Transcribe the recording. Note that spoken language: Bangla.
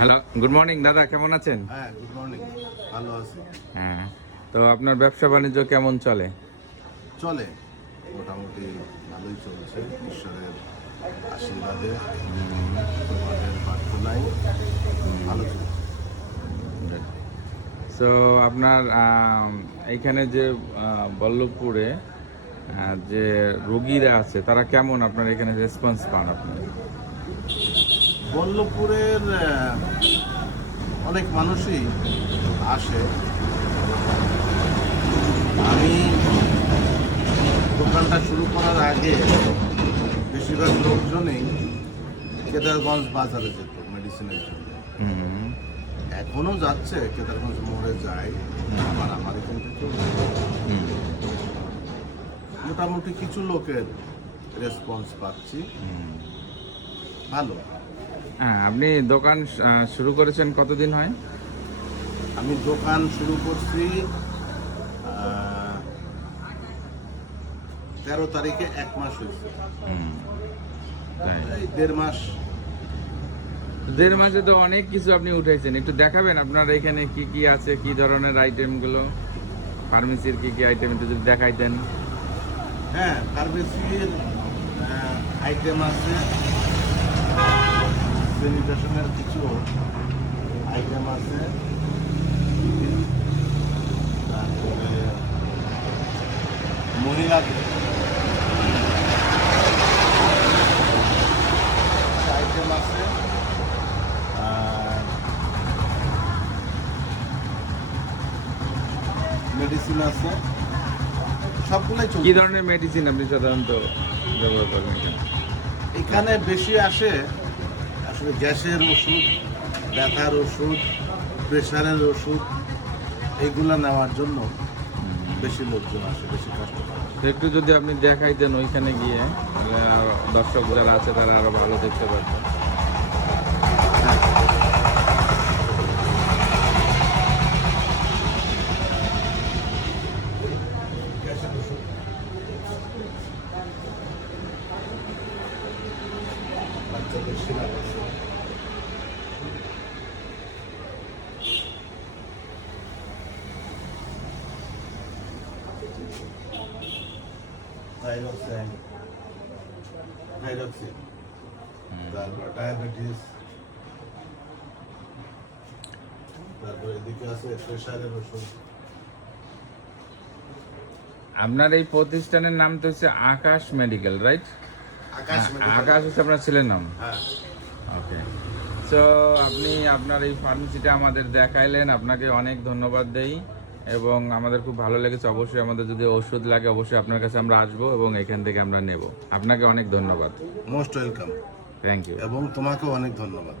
হ্যালো, গুড মর্নিং দাদা, কেমন আছেন? হ্যাঁ, গুড মর্নিং। ভালো আছি। হ্যাঁ, তো আপনার ব্যবসা বাণিজ্য কেমন চলে? চলে, মোটামুটি ভালোই চলছে ঈশ্বরের আশীর্বাদে, তোমাদের প্রার্থনায় ভালো চলছে। সো আপনার এইখানে যে বল্লভপুরে যে রোগীরা আছে তারা কেমন, আপনার এখানে রেসপন্স পান আপনি? বল্লভপুরের অনেক মানুষই আসে। আমি দোকানটা শুরু করার আগে বেশিরভাগ লোকজনেই কেদারগঞ্জ বাজারে যেত মেডিসিনের জন্য। হুম। এখনো যাচ্ছে, কেদারগঞ্জ মোড়ে যায়, আবার আমার এখান থেকেও হুম। মোটামুটি কিছু লোকের রেসপন্স পাচ্ছি, ভালো। হ্যাঁ, আপনি দোকান শুরু করেছেন কতদিন হয়? আমি দোকান শুরু করছি 13 তারিখে, 1 মাস হয়েছে। তাই, এই 1.5 মাস। 1.5 মাসে তো অনেক কিছু আপনি উঠাইছেন, একটু দেখাবেন আপনার এখানে কি কি আছে, কি ধরনের আইটেমগুলো, ফার্মেসির কি কি আইটেম একটু যদি দেখাইতেন। হ্যাঁ, ফার্মেসির আইটেম আছে, স্যানিটেশনের কিছু আইটেম আছে, তারপরে মহিলাদের আইটেম আছে, আর মেডিসিন আছে, সবগুলোই কি চলছে। ধরনের মেডিসিন আপনি সাধারণত ব্যবহার করেন এখানে? এখানে বেশি আসে আসলে গ্যাসের ওষুধ, ব্যথার ওষুধ, প্রেশারের ওষুধ, এইগুলা নেওয়ার জন্য বেশি লোকজন আসে, বেশি কষ্ট পায়। তো একটু যদি আপনি দেখাইতেন ওইখানে গিয়ে, তাহলে আরো দর্শক যারা আছে তারা আরো ভালো দেখতে পারবে। গ্যাসের ওষুধ, বাচ্চাদের সিরাপ আছে, থাইরক্সিন, তারপর ডায়াবেটিস, তারপর এদিকে আছে প্রেশারের ওষুধ। আপনার এই প্রতিষ্ঠানের নাম তো হচ্ছে আকাশ মেডিকেল, রাইট? আকাশ medical। আকাশ হচ্ছে আপনার ছেলের নাম। হ্যাঁ, ওকে। সো আপনি আপনার এই ফার্মেসিটা আমাদের দেখাইলেন, আপনাকে অনেক ধন্যবাদ দেই, এবং আমাদের খুব ভালো লেগেছে। অবশ্যই আমাদের যদি ওষুধ লাগে অবশ্যই আপনার কাছে আমরা আসবো এবং এখান থেকে আমরা নেব। আপনাকে অনেক ধন্যবাদ। Most welcome. Thank you. এবং তোমাকেও অনেক ধন্যবাদ।